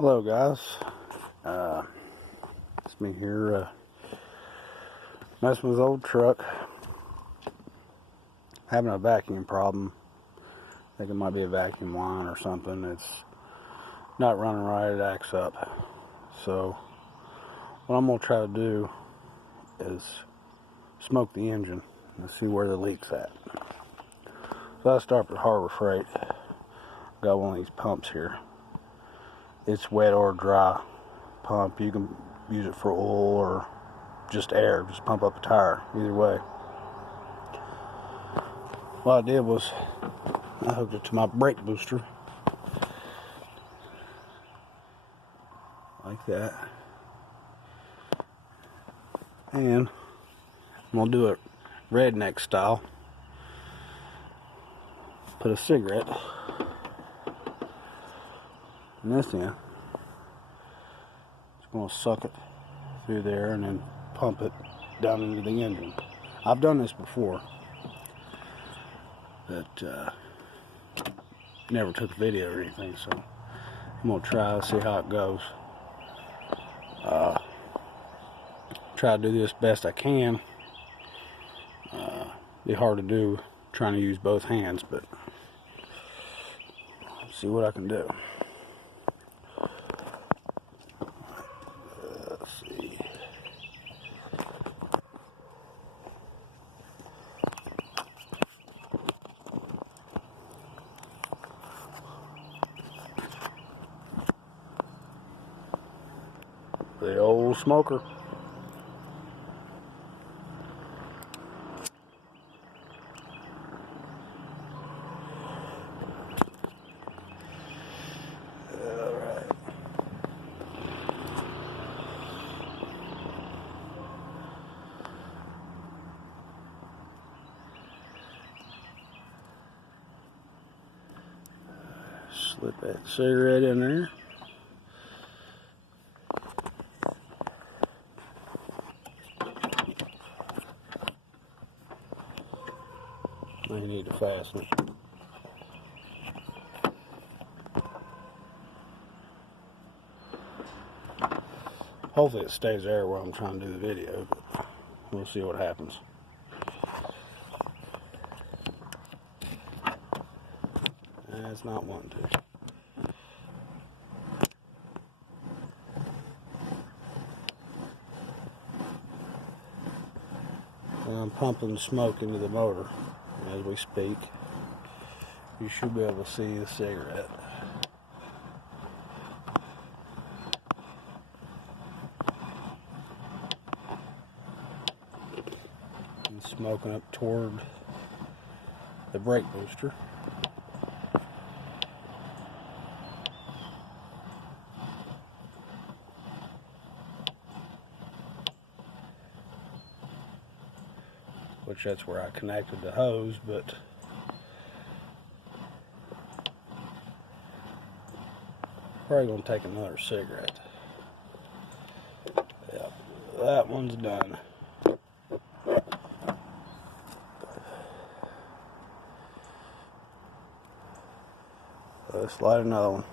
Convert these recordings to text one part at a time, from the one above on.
Hello guys, it's me here messing with the old truck, having a vacuum problem. I think it might be a vacuum line or something. It's not running right, it acts up. So what I'm going to try to do is smoke the engine and see where the leak's at. So I start with Harbor Freight. Got one of these pumps here. It's wet or dry pump. You can use it for oil or just air. Just pump up the tire. Either way. What I did was I hooked it to my brake booster. Like that. And I'm going to do it redneck style. Put a cigarette in this end. Just going to suck it through there and then pump it down into the engine. I've done this before, but never took a video or anything, so I'm going to try to see how it goes. Try to do this best I can. Be hard to do trying to use both hands, but let's see what I can do. Let's see. The old smoker. Slip that cigarette in there. Now you need to fasten it. Hopefully it stays there while I'm trying to do the video, but we'll see what happens. It's not wanting to. I'm pumping smoke into the motor as we speak. You should be able to see the cigarette. And smoking up toward the brake booster. Which that's where I connected the hose, but probably gonna take another cigarette. Yep, that one's done. Let's light another one.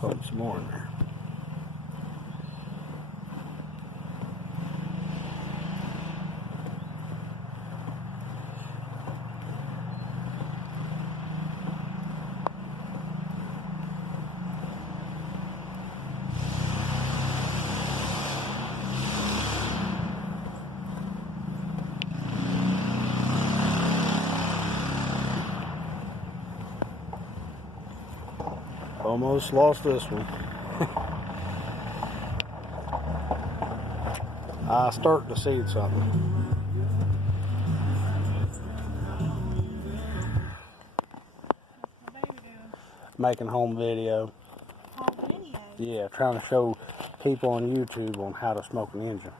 Put some more in there. Almost lost this one. I start to see something. What's my baby doing? Making home video. Home video? Yeah, trying to show people on YouTube on how to smoke an engine.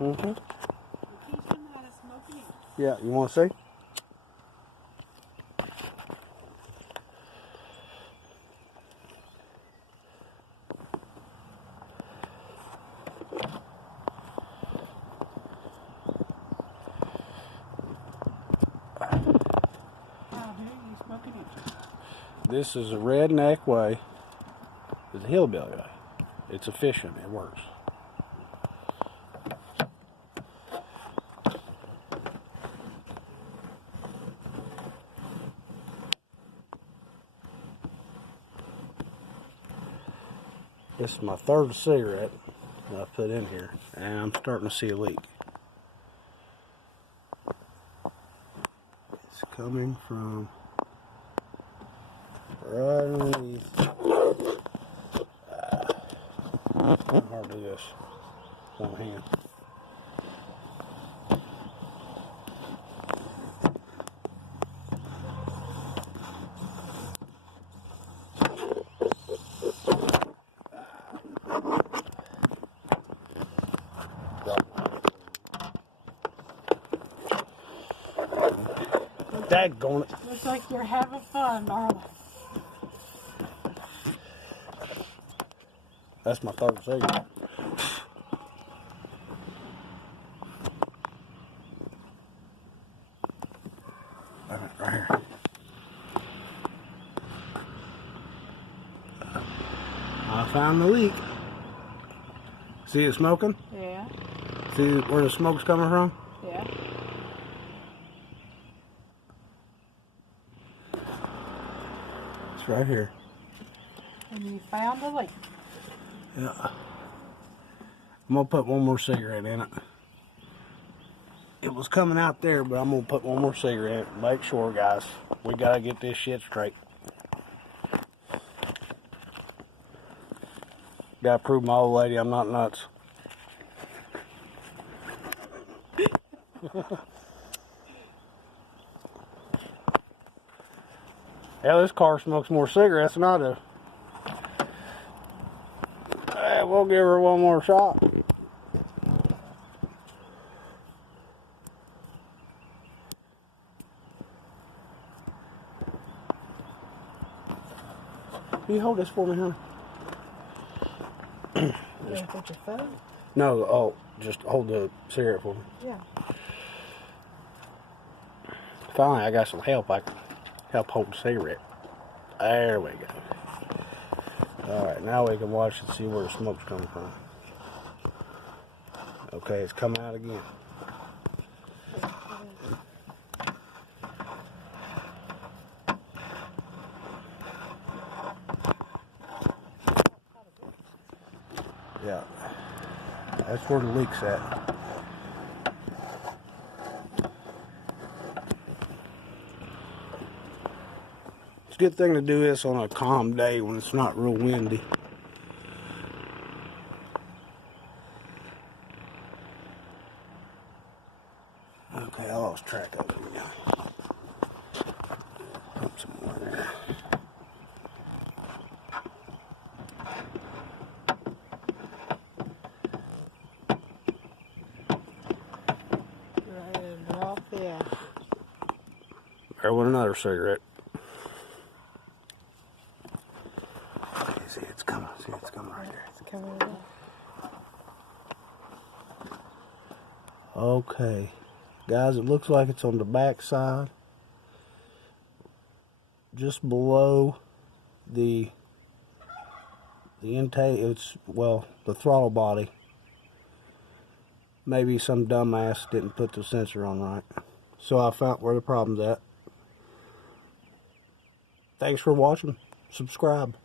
Really? Mm-hmm. You teach them how to smoke an engine? Yeah, you want to see? How do you smoke an engine? This is a redneck way. It's a hillbilly way. It's efficient. It works. This is my third cigarette that I put in here, and I'm starting to see a leak. It's coming from right underneath. It's hard to do this one hand. Daggone it. Looks like you're having fun, Marla. That's my third cigarette. Right here. I found the leak. See it smoking? Yeah. See where the smoke's coming from? Yeah. It's right here. And you found the leak. Yeah. I'm gonna put one more cigarette in it. It was coming out there, but I'm gonna put one more cigarette. Make sure, guys, we gotta get this shit straight. Gotta prove my old lady I'm not nuts. Yeah, this car smokes more cigarettes than I do. Hey, we'll give her one more shot. Can you hold this for me, honey? You want to put your phone? No, oh, just hold the cigarette for me. Yeah. Finally, I got some help. I can help hold the cigarette. There we go. Alright, now we can watch and see where the smoke's coming from. Okay, it's coming out again. Yeah, that's where the leak's at. It's a good thing to do this on a calm day when it's not real windy. Okay, I lost track of it now. Put some more in there. Right off there. There went another cigarette. See, it's coming. See, it's coming right there. It's coming out. Okay, guys, it looks like it's on the back side, just below the intake. It's, well, the throttle body. Maybe some dumbass didn't put the sensor on right. So I found where the problem's at. Thanks for watching. Subscribe.